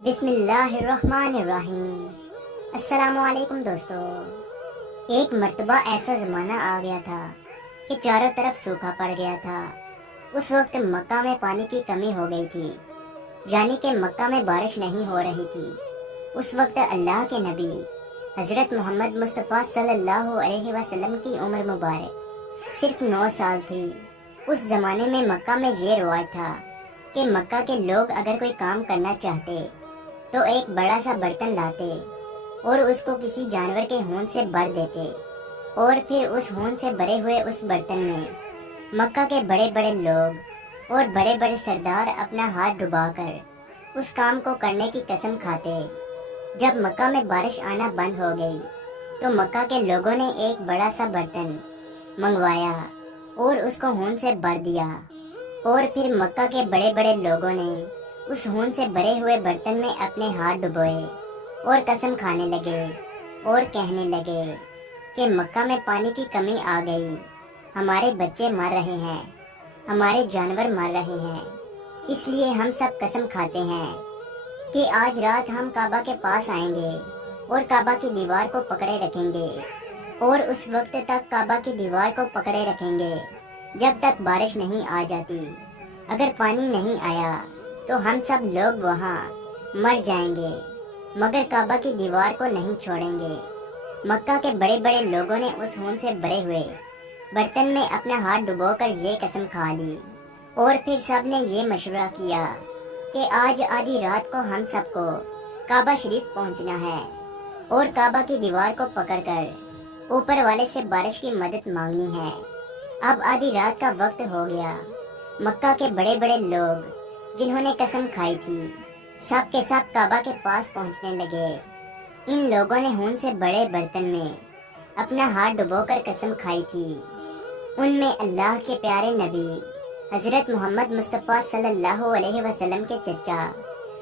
बिस्मिल्लाहिर्रहमानिर्रहीम। अस्सलामु अलैकुम दोस्तों। एक मर्तबा ऐसा ज़माना आ गया था कि चारों तरफ सूखा पड़ गया था। उस वक्त मक्का में पानी की कमी हो गई थी, यानी कि मक्का में बारिश नहीं हो रही थी। उस वक्त अल्लाह के नबी हज़रत मोहम्मद मुस्तफ़ा सल्लल्लाहु अलैहि वसल्लम की उम्र मुबारक सिर्फ 9 साल थी। उस ज़माने में मक्का में ये रिवाज था कि मक्का के लोग अगर कोई काम करना चाहते तो एक बड़ा सा बर्तन लाते और उसको किसी जानवर के होंठ से भर देते और फिर उस होंठ से भरे हुए उस बर्तन में मक्का के बड़े बड़े लोग और बड़े बड़े सरदार अपना हाथ डुबाकर उस काम को करने की कसम खाते। जब मक्का में बारिश आना बंद हो गई तो मक्का के लोगों ने एक बड़ा सा बर्तन मंगवाया और उसको होंठ से भर दिया और फिर मक्का के बड़े बड़े लोगों ने उस होंठ से भरे हुए बर्तन में अपने हाथ डुबोए और कसम खाने लगे और कहने लगे कि मक्का में पानी की कमी आ गई, हमारे बच्चे मर रहे हैं, हमारे जानवर मर रहे हैं, इसलिए हम सब कसम खाते हैं कि आज रात हम काबा के पास आएंगे और काबा की दीवार को पकड़े रखेंगे और उस वक्त तक काबा की दीवार को पकड़े रखेंगे जब तक बारिश नहीं आ जाती। अगर पानी नहीं आया तो हम सब लोग वहाँ मर जाएंगे, मगर काबा की दीवार को नहीं छोड़ेंगे। मक्का के बड़े बड़े लोगों ने उस होंठ से भरे हुए बर्तन में अपना हाथ डुबोकर ये कसम खा ली और फिर सब ने ये मशवरा किया कि आज आधी रात को हम सबको काबा शरीफ पहुँचना है और काबा की दीवार को पकड़कर ऊपर वाले से बारिश की मदद मांगनी है। अब आधी रात का वक्त हो गया। मक्का के बड़े बड़े लोग जिन्होंने कसम खाई थी सब के सब काबा के पास पहुंचने लगे। इन लोगों ने होंठ से बड़े बर्तन में अपना हाथ डुबोकर कसम खाई थी। उनमें अल्लाह के प्यारे नबी हज़रत मोहम्मद मुस्तफ़ा सल्लल्लाहु अलैहि वसल्लम के चचा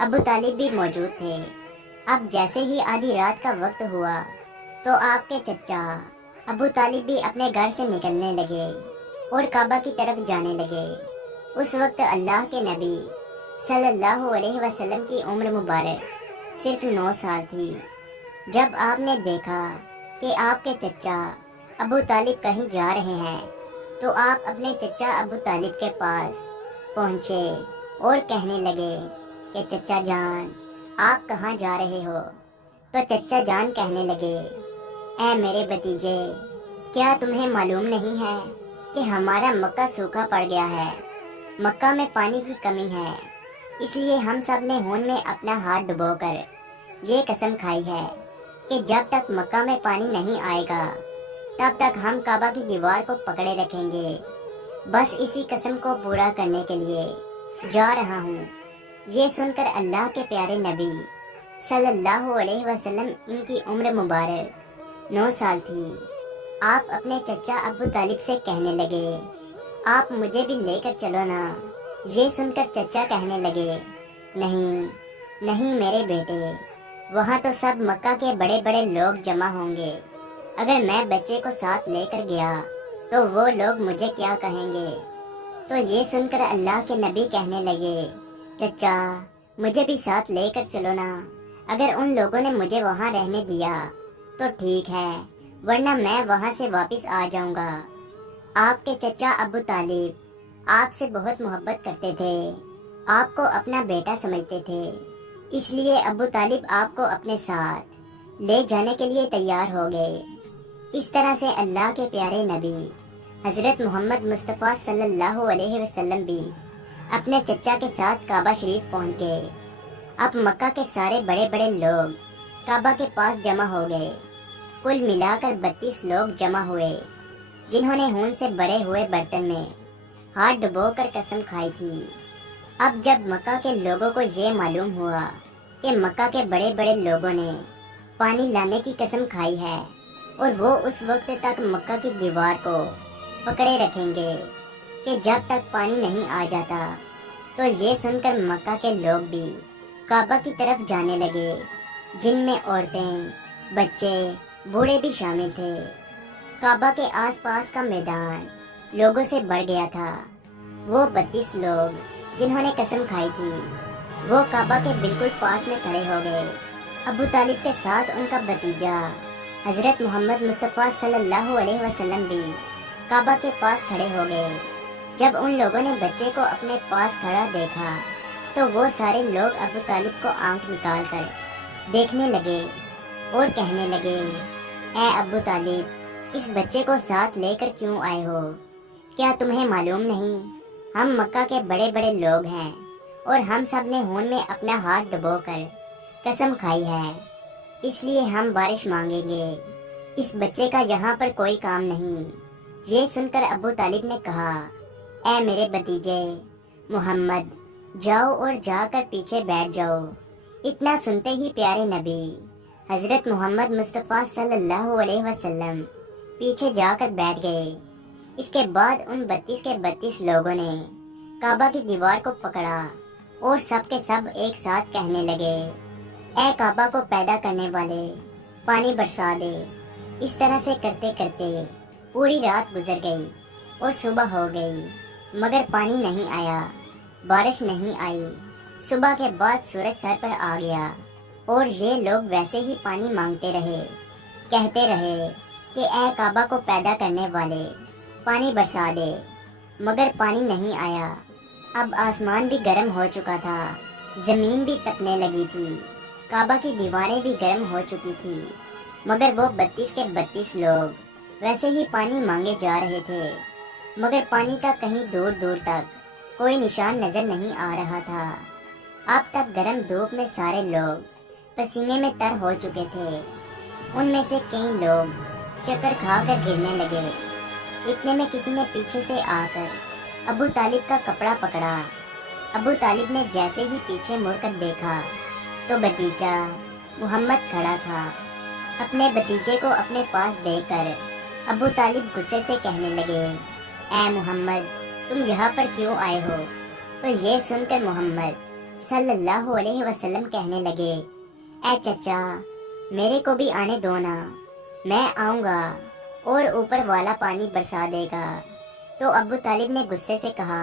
अबू तालिब भी मौजूद थे। अब जैसे ही आधी रात का वक्त हुआ तो आपके चचा अबू तालिब भी अपने घर से निकलने लगे और काबा की तरफ जाने लगे। उस वक्त अल्लाह के नबी सल्लल्लाहु अलैहि वसल्लम की उम्र मुबारक सिर्फ 9 साल थी। जब आपने देखा कि आपके चचा अबू तालिब कहीं जा रहे हैं तो आप अपने चचा अबू तालिब के पास पहुँचे और कहने लगे कि चचा जान, आप कहाँ जा रहे हो? तो चचा जान कहने लगे, ऐ मेरे भतीजे, क्या तुम्हें मालूम नहीं है कि हमारा मक्का सूखा पड़ गया है, मक्का में पानी की कमी है, इसलिए हम सब ने होंठ में अपना हाथ डुबोकर ये कसम खाई है कि जब तक मक्का में पानी नहीं आएगा तब तक हम काबा की दीवार को पकड़े रखेंगे। बस इसी कसम को पूरा करने के लिए जा रहा हूँ। ये सुनकर अल्लाह के प्यारे नबी सल्लल्लाहु अलैहि वसल्लम, इनकी उम्र मुबारक 9 साल थी। आप अपने चचा अबू तालिब से कहने लगे, आप मुझे भी लेकर चलो ना। ये सुनकर चचा कहने लगे, नहीं नहीं मेरे बेटे, वहाँ तो सब मक्का के बड़े बड़े लोग जमा होंगे, अगर मैं बच्चे को साथ लेकर गया तो वो लोग मुझे क्या कहेंगे? तो ये सुनकर अल्लाह के नबी कहने लगे, चचा मुझे भी साथ लेकर चलो ना। अगर उन लोगों ने मुझे वहाँ रहने दिया तो ठीक है, वरना मैं वहाँ से वापस आ जाऊँगा। आपके चचा अबू तालिब आपसे बहुत मोहब्बत करते थे, आपको अपना बेटा समझते थे, इसलिए अबू तालिब आपको अपने साथ ले जाने के लिए तैयार हो गए। इस तरह से अल्लाह के प्यारे नबी हज़रत मोहम्मद मुस्तफ़ा सल्लल्लाहु अलैहि वसल्लम भी अपने चचा के साथ काबा शरीफ पहुंच गए। अब मक्का के सारे बड़े बड़े लोग काबा के पास जमा हो गए। कुल मिलाकर 32 लोग जमा हुए जिन्होंने होंठ से भरे हुए बर्तन में हाथ डुबोकर कसम खाई थी। अब जब मक्का के लोगों को ये मालूम हुआ कि मक्का के बड़े बड़े लोगों ने पानी लाने की कसम खाई है और वो उस वक्त तक मक्का की दीवार को पकड़े रखेंगे कि जब तक पानी नहीं आ जाता, तो ये सुनकर मक्का के लोग भी काबा की तरफ जाने लगे, जिनमें औरतें, बच्चे, बूढ़े भी शामिल थे। काबा के आसपास का मैदान लोगों से भर गया था। वो 32 लोग जिन्होंने कसम खाई थी वो काबा के बिल्कुल पास में खड़े हो गए। अबू तालिब के साथ उनका भतीजा हजरत मोहम्मद मुस्तफ़ा सल्लल्लाहु अलैहि वसल्लम भी काबा के पास खड़े हो गए। जब उन लोगों ने बच्चे को अपने पास खड़ा देखा तो वो सारे लोग अबू तालिब को आंख निकाल कर देखने लगे और कहने लगे, ए अबू तालिब, इस बच्चे को साथ लेकर क्यों आए हो? क्या तुम्हें मालूम नहीं हम मक्का के बड़े बड़े लोग हैं और हम सब ने खून में अपना हाथ डुबोकर कसम खाई है, इसलिए हम बारिश मांगेंगे। इस बच्चे का यहाँ पर कोई काम नहीं। ये सुनकर अबू तालिब ने कहा, ए मेरे भतीजे मोहम्मद, जाओ और जाकर पीछे बैठ जाओ। इतना सुनते ही प्यारे नबी हजरत मोहम्मद मुस्तफ़ा सल्लल्लाहु अलैहि वसल्लम पीछे जाकर बैठ गए। इसके बाद उन 32 के 32 लोगों ने काबा की दीवार को पकड़ा और सब के सब एक साथ कहने लगे, ए काबा को पैदा करने वाले, पानी बरसा दे। इस तरह से करते करते पूरी रात गुजर गई और सुबह हो गई मगर पानी नहीं आया, बारिश नहीं आई। सुबह के बाद सूरज सर पर आ गया और ये लोग वैसे ही पानी मांगते रहे, कहते रहे कि ए काबा को पैदा करने वाले, पानी बरसा दे, मगर पानी नहीं आया। अब आसमान भी गर्म हो चुका था, जमीन भी तपने लगी थी, काबा की दीवारें भी गर्म हो चुकी थी, मगर वो 32 के 32 लोग वैसे ही पानी मांगे जा रहे थे, मगर पानी का कहीं दूर दूर तक कोई निशान नजर नहीं आ रहा था। अब तक गर्म धूप में सारे लोग पसीने में तर हो चुके थे। उनमें से कई लोग चक्कर खा कर गिरने लगे। इतने में किसी ने पीछे से आकर अबू तालिब का कपड़ा पकड़ा। अबू तालिब ने जैसे ही पीछे मुड़कर देखा तो भतीजा मोहम्मद खड़ा था। अपने भतीजे को अपने पास देखकर अबू तालिब गुस्से से कहने लगे, ए मोहम्मद, तुम यहाँ पर क्यों आए हो? तो ये सुनकर मोहम्मद सल्लल्लाहु अलैहि वसल्लम कहने लगे, ए चचा, मेरे को भी आने दो ना, मैं आऊँगा और ऊपर वाला पानी बरसा देगा। तो अबू तालिब ने गुस्से से कहा,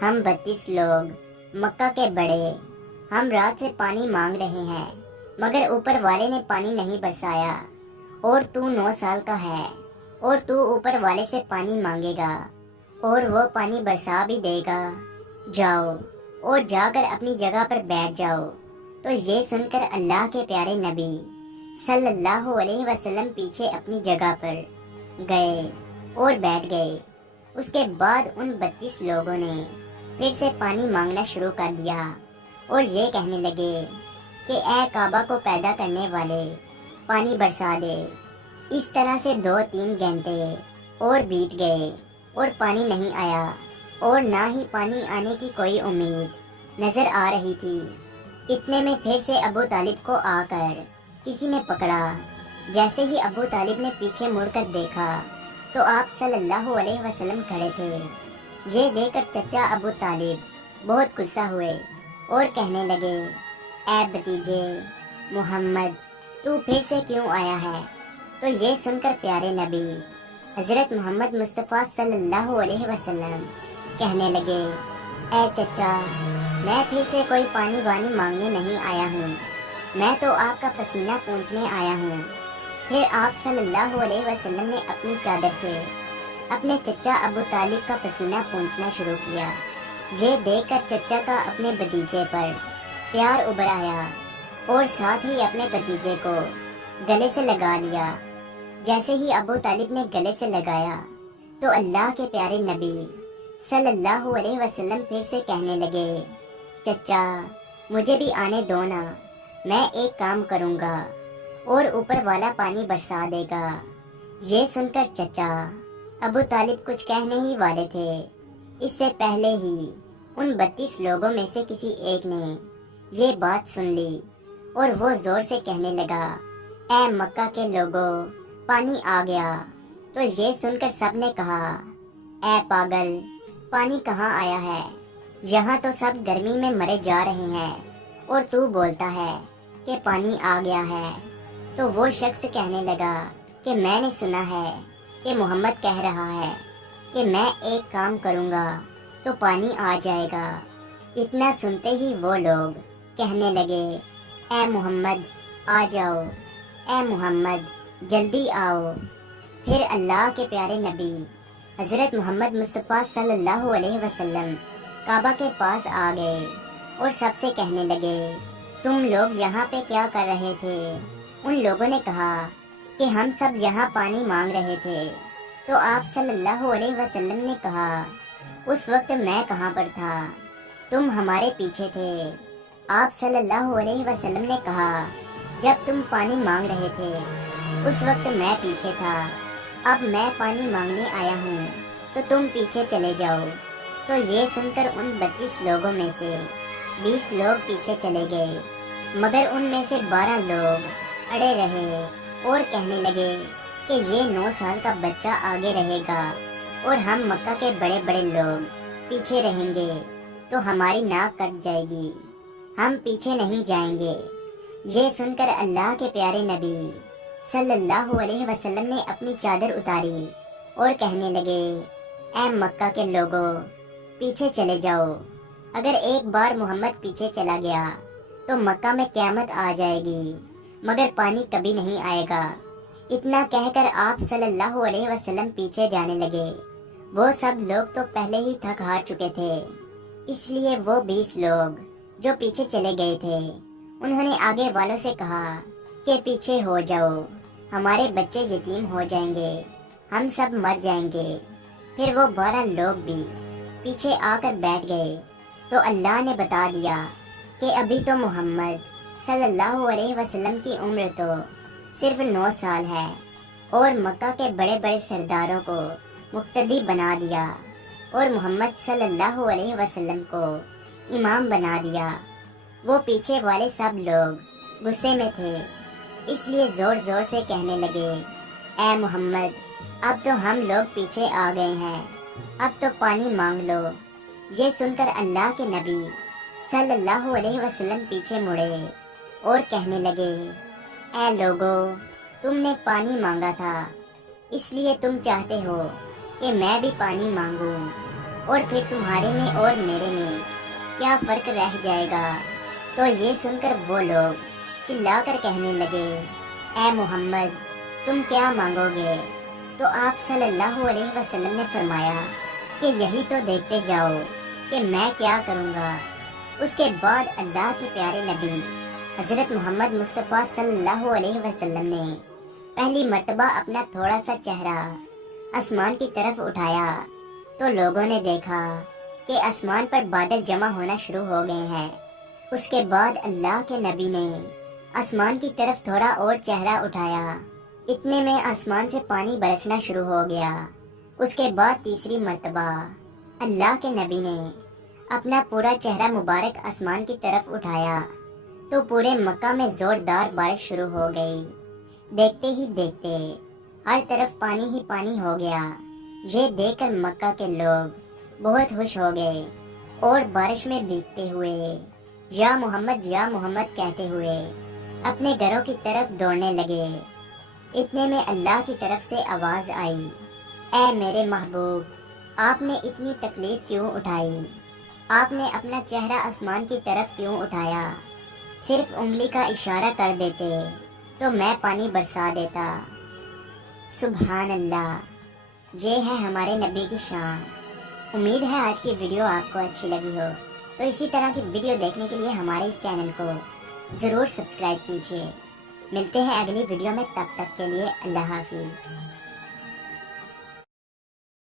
हम 32 लोग मक्का के बड़े, हम रात से पानी मांग रहे हैं मगर ऊपर वाले ने पानी नहीं बरसाया, और तू 9 साल का है और तू ऊपर वाले से पानी मांगेगा और वो पानी बरसा भी देगा। जाओ और जाकर अपनी जगह पर बैठ जाओ। तो ये सुनकर अल्लाह के प्यारे नबी सल्लल्लाहु अलैहि वसल्लम पीछे अपनी जगह पर गए और बैठ गए। उसके बाद उन 32 लोगों ने फिर से पानी मांगना शुरू कर दिया और ये कहने लगे कि ए काबा को पैदा करने वाले, पानी बरसा दे। इस तरह से 2-3 घंटे और बीत गए और पानी नहीं आया और ना ही पानी आने की कोई उम्मीद नजर आ रही थी। इतने में फिर से अबू तालिब को आकर किसी ने पकड़ा। जैसे ही अबू तालिब ने पीछे मुड़कर देखा तो आप सल्लल्लाहु अलैहि वसल्लम खड़े थे। ये देखकर चचा अबू तालिब बहुत गुस्सा हुए और कहने लगे, ए भतीजे मोहम्मद, तू फिर से क्यों आया है? तो ये सुनकर प्यारे नबी हजरत मोहम्मद मुस्तफ़ा सल्लल्लाहु अलैहि वसल्लम कहने लगे, ए चचा, मैं फिर से कोई पानी वानी मांगने नहीं आया हूँ, मैं तो आपका पसीना पोंछने आया हूँ। फिर आप सल्लल्लाहु अलैहि वसल्लम ने अपनी चादर से अपने चचा अबू तालिब का पसीना पोंछना शुरू किया। ये देखकर चचा का अपने भतीजे पर प्यार उभर आया और साथ ही अपने भतीजे को गले से लगा लिया। जैसे ही अबू तालिब ने गले से लगाया तो अल्लाह के प्यारे नबी सल्लल्लाहु अलैहि वसल्लम फिर से कहने लगे, चचा, मुझे भी आने दो ना, मैं एक काम करूँगा और ऊपर वाला पानी बरसा देगा। ये सुनकर चचा अबू तालिब कुछ कहने ही वाले थे, इससे पहले ही उन 32 लोगों में से किसी एक ने ये बात सुन ली और वो जोर से कहने लगा, ए मक्का के लोगों, पानी आ गया। तो ये सुनकर सब ने कहा, ए पागल, पानी कहाँ आया है? यहाँ तो सब गर्मी में मरे जा रहे हैं और तू बोलता है कि पानी आ गया है। तो वो शख्स कहने लगा कि मैंने सुना है कि मोहम्मद कह रहा है कि मैं एक काम करूँगा तो पानी आ जाएगा। इतना सुनते ही वो लोग कहने लगे, ए मोहम्मद आ जाओ, ए मोहम्मद जल्दी आओ। फिर अल्लाह के प्यारे नबी हज़रत मोहम्मद मुस्तफ़ा सल्लल्लाहु अलैहि वसल्लम काबा के पास आ गए और सबसे कहने लगे, तुम लोग यहाँ पे क्या कर रहे थे? उन लोगों ने कहा कि हम सब यहाँ पानी मांग रहे थे। तो आप सल्लल्लाहु अलैहि वसल्लम ने कहा, उस वक्त मैं कहाँ पर था? तुम हमारे पीछे थे। आप सल्लल्लाहु अलैहि वसल्लम ने कहा, जब तुम पानी मांग रहे थे उस वक्त मैं पीछे था। अब मैं पानी मांगने आया हूँ तो तुम पीछे चले जाओ। तो ये सुनकर उन 32 लोगों में से 20 लोग पीछे चले गए, मगर उनमें से 12 लोग अड़े रहे और कहने लगे कि ये 9 साल का बच्चा आगे रहेगा और हम मक्का के बड़े बड़े लोग पीछे रहेंगे तो हमारी नाक कट जाएगी, हम पीछे नहीं जाएंगे। ये सुनकर अल्लाह के प्यारे नबी सल्लल्लाहु अलैहि वसल्लम ने अपनी चादर उतारी और कहने लगे, ऐ मक्का के लोगों, पीछे चले जाओ। अगर एक बार मोहम्मद पीछे चला गया तो मक्का में क़यामत आ जाएगी, मगर पानी कभी नहीं आएगा। इतना कहकर आप सल्लल्लाहु अलैहि वसल्लम पीछे जाने लगे। वो सब लोग तो पहले ही थक हार चुके थे, इसलिए वो 20 लोग जो पीछे चले गए थे उन्होंने आगे वालों से कहा कि पीछे हो जाओ, हमारे बच्चे यतीम हो जाएंगे, हम सब मर जाएंगे। फिर वो 12 लोग भी पीछे आकर बैठ गए। तो अल्लाह ने बता दिया कि अभी तो मोहम्मद सल्लल्लाहु अलैहि वसल्लम की उम्र तो सिर्फ 9 साल है और मक्का के बड़े बड़े सरदारों को मुक्तदी बना दिया और मोहम्मद सल्लल्लाहु अलैहि वसल्लम को इमाम बना दिया। वो पीछे वाले सब लोग गुस्से में थे, इसलिए जोर जोर से कहने लगे, ऐ मोहम्मद, अब तो हम लोग पीछे आ गए हैं, अब तो पानी मांग लो। ये सुनकर अल्लाह के नबी सल्लल्लाहु अलैहि वसल्लम पीछे मुड़े और कहने लगे, ऐ लोगों, तुमने पानी मांगा था, इसलिए तुम चाहते हो कि मैं भी पानी मांगूं, और फिर तुम्हारे में और मेरे में क्या फर्क रह जाएगा? तो ये सुनकर वो लोग चिल्लाकर कहने लगे, ऐ मोहम्मद, तुम क्या मांगोगे? तो आप सल्लल्लाहु अलैहि वसल्लम ने फरमाया कि यही तो देखते जाओ कि मैं क्या करूँगा। उसके बाद अल्लाह के प्यारे नबी हज़रत मोहम्मद मुस्तफ़ा सल्लल्लाहु अलैहि वसल्लम ने पहली मर्तबा अपना थोड़ा सा चेहरा आसमान की तरफ उठाया तो लोगों ने देखा कि आसमान पर बादल जमा होना शुरू हो गए हैं। उसके बाद अल्लाह के नबी ने आसमान की तरफ थोड़ा और चेहरा उठाया, इतने में आसमान से पानी बरसना शुरू हो गया। उसके बाद तीसरी मर्तबा अल्लाह के नबी ने अपना पूरा चेहरा मुबारक आसमान की तरफ उठाया तो पूरे मक्का में जोरदार बारिश शुरू हो गई। देखते ही देखते हर तरफ पानी ही पानी हो गया। ये देखकर मक्का के लोग बहुत खुश हो गए और बारिश में भीगते हुए या मोहम्मद कहते हुए अपने घरों की तरफ दौड़ने लगे। इतने में अल्लाह की तरफ से आवाज़ आई, ऐ मेरे महबूब, आपने इतनी तकलीफ क्यों उठाई? आपने अपना चेहरा आसमान की तरफ क्यों उठाया? सिर्फ उंगली का इशारा कर देते तो मैं पानी बरसा देता। सुभान अल्लाह, ये है हमारे नबी की शान। उम्मीद है आज की वीडियो आपको अच्छी लगी हो, तो इसी तरह की वीडियो देखने के लिए हमारे इस चैनल को ज़रूर सब्सक्राइब कीजिए। मिलते हैं अगली वीडियो में, तब तक के लिए अल्लाह हाफिज़।